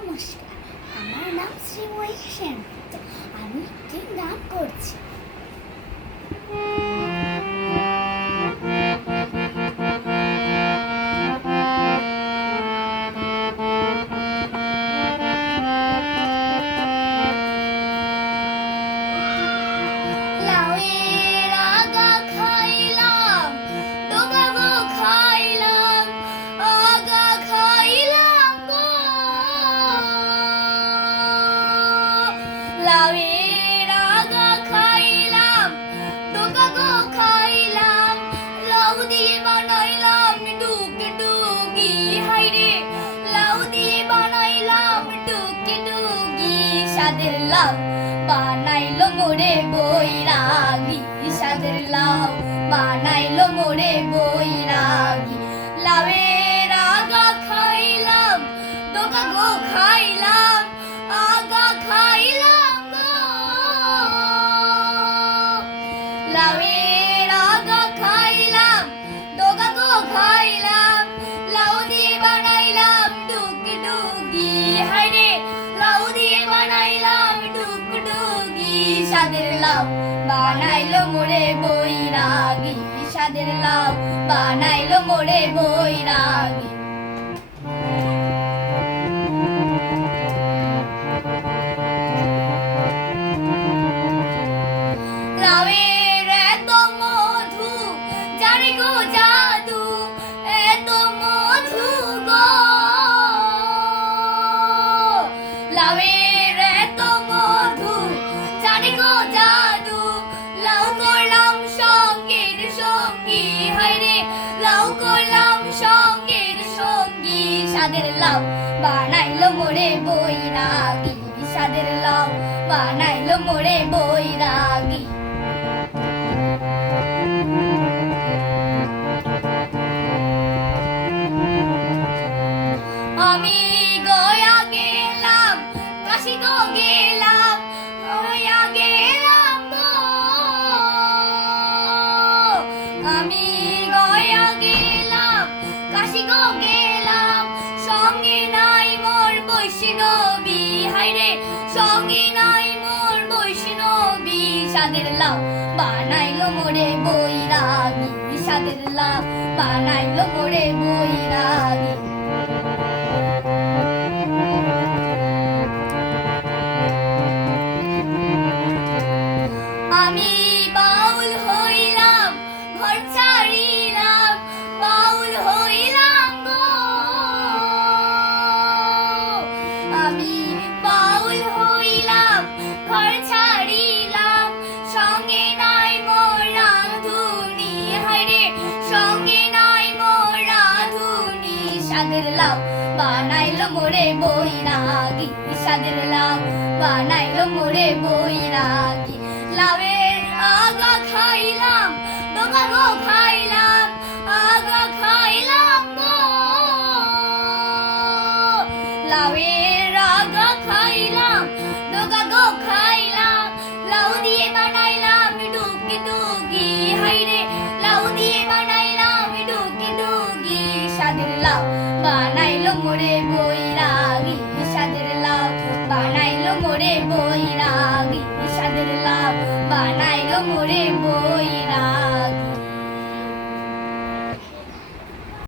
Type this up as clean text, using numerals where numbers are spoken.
নমস্কার, আমার নাম শ্রীময়ী সেনগুপ্ত। আমি একটি গান করছি। লাউয়ের আগা খাইলাম, ডোকা গো খাইলাম, আগা খাইলাম গো। লাউয়ের আগা খাইলাম, ডোকা গো খাইলাম, লাউ দিয়ে বানাইলাম ডুগডুগি। হাইরে লাউ দিয়ে বানাইলাম ডুগডুগি। স্বাদের লাউ বানাইলো মোরে বৈরাগী, স্বাদের লাউ বানাইলো মোরে বৈরাগী। লাউয়ের আগা খাইলাম, ডোকা গো খাইলাম, আগা খাইলাম গো। লাউয়ের আগা খাইলাম, ডোকা গো খাইলাম, লাউ দিয়ে বানাইলাম ডুগডুগি। হায়রে লাউ দিয়ে বানাইলাম ডুগডুগি। স্বাদের লাউ বানাইলো মোরে বৈরাগী, স্বাদের লাউ বানাইলো মোরে বৈরাগী। লাউয়ের এত মধু, জানি গো জাদু, এত মধু গো। লাউয়ের এত মধু, জানি গো জাদু, লাউ করলাম সঙ্গের সঙ্গী। হায়রে লাউ করলাম সঙ্গের সঙ্গী। স্বাদের লাউ বানাইলো মোরে বৈরাগী, স্বাদের লাউ বানাইলো মোরে বৈরাগী। আমি গয়া গেলাম, কাশি গো গেলাম, গয়া গেলাম গো। আমি গয়া গেলাম, কাশি গো গেলাম, সঙ্গে নাই মোর বৈষ্ণবী। হায়রে সঙ্গে নাই মোর বৈষ্ণবী। স্বাদের লাউ বানাইলো মোরে বৈরাগী, স্বাদের লাউ বানাইলো মোরে বৈরাগী। আমি বাউল হইলাম, ঘর ছাড়িলাম, বাউল হইলাম গো। আমি বাউল হইলাম, ঘর ছাড়িলাম, সঙ্গে নাই মোর রাঁধুনি। হায়রে সঙ্গে নাই মোর রাঁধুনি। স্বাদের লাউ বানাইলো মোরে বৈরাগী, স্বাদের লাউ বানাইলো মোরে বৈরাগী। লাউয়ের আগা খাইলাম, ডোকা গো খাইলাম, আগা খাইলাম গো। লাউয়ের আগা খাইলাম, ডোকা গো খাইলাম, লাউ দিয়ে বানাইলাম ডুগডুগি। হায়রে লাউ দিয়ে বানাইলাম ডুগডুগি। স্বাদের লাউ বানাইলো মোরে